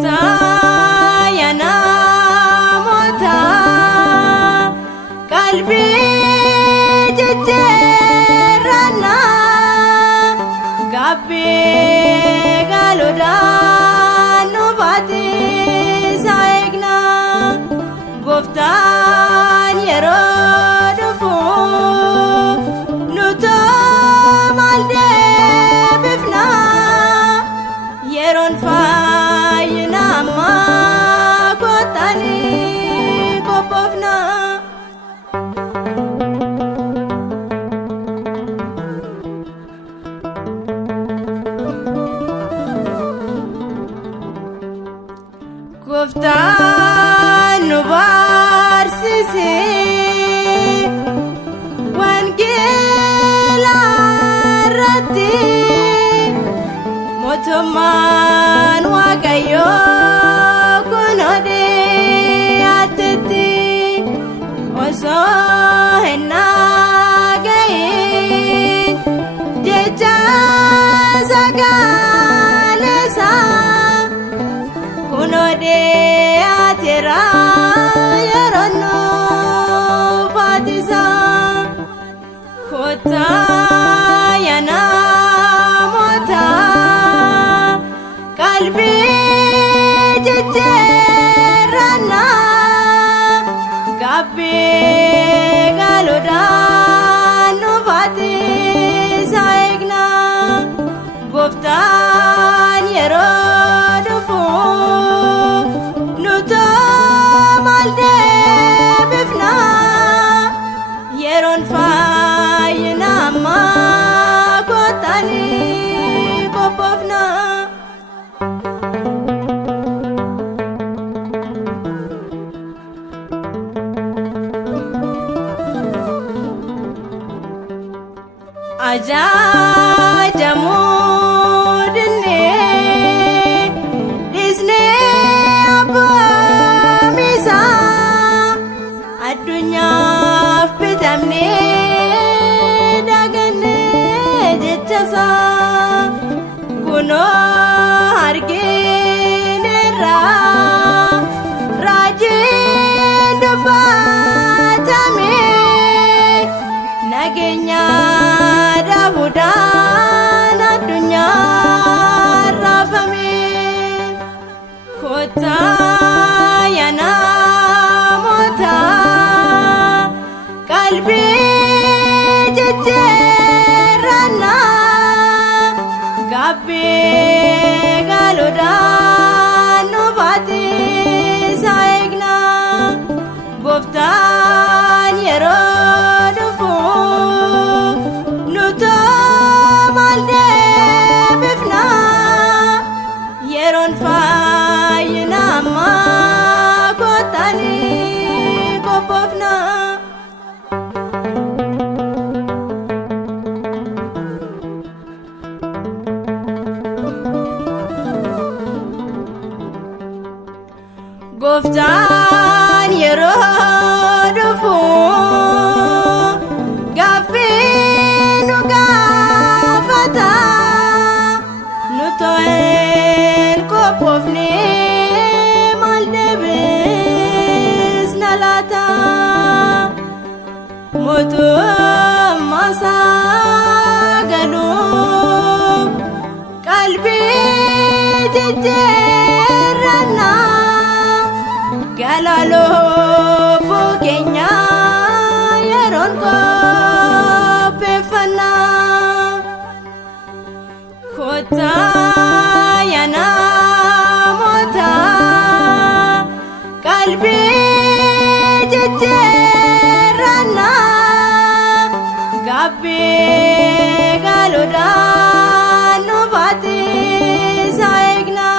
Kota ya namota kalbi jejjerana gabbe galoda nubati saegna goftan yero dufu nuto malde bifna yeron fayna ma kotani kopofna Goftaan nu barsiise wangeela irratti mootummaan Waaqayyoo kun odeeyyatetti osoo hin dhaga'iin jecha sagaleessaa kun odeeyyateera yeroo nuuf atisa kota ya namota kalbi jejjerana gabbe galoda nuuf atisa eegna goftaan yeroo dhufu nuto malde bifna yeron fayna ma kotani kopofna ajajamu dinne disne abamisa addunyaaf bitamne daganne jechasa kunoo argineerra raajiin dubbatame nageenya dhabuudhaan addunyaa raafame kota ya namota kalbi jejjerana gabbe galoda nuuf atisa eegna goftaan yeroo dhufu nuto malde bifna yeron fayna ma kotani kopofna goftaan yeroo dhufu gaaffii nu gaafata nuto hin kopofne maal deebisna laata mootummaa isaa galuuf qalbii jejjerana galaloo bukeenya yeroon qopheeffanna kota ya namota kalbi jejjerana gabbe galoda nuuf atisa eegna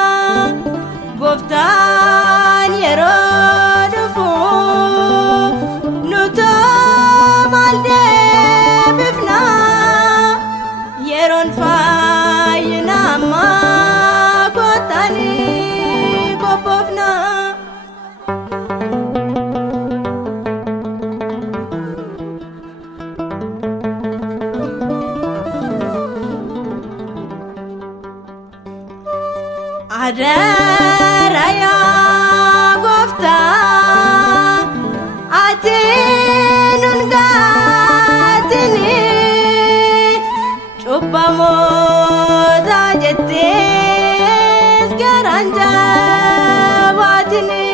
goftaan yeroo dhufu nuto malde bifna yeron fayna ma kotani kopofna ada Jal'eera yaa Gooftaa ati nun gaatini cubbamoota jettees garaan jabaatini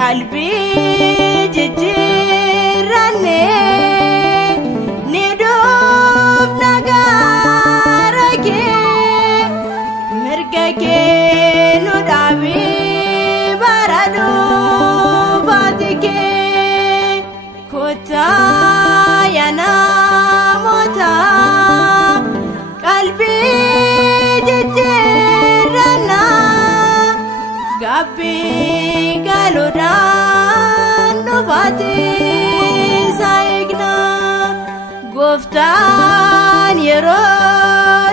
qalbii jijjiirranne ni dhufna gara kee mirga kee nu dhaabii bara dhufaati kee kottaa yaa namoota qalbii jijjiirranna gabbii galuudhaan dhufaati isaa eegna Gooftaan yeroo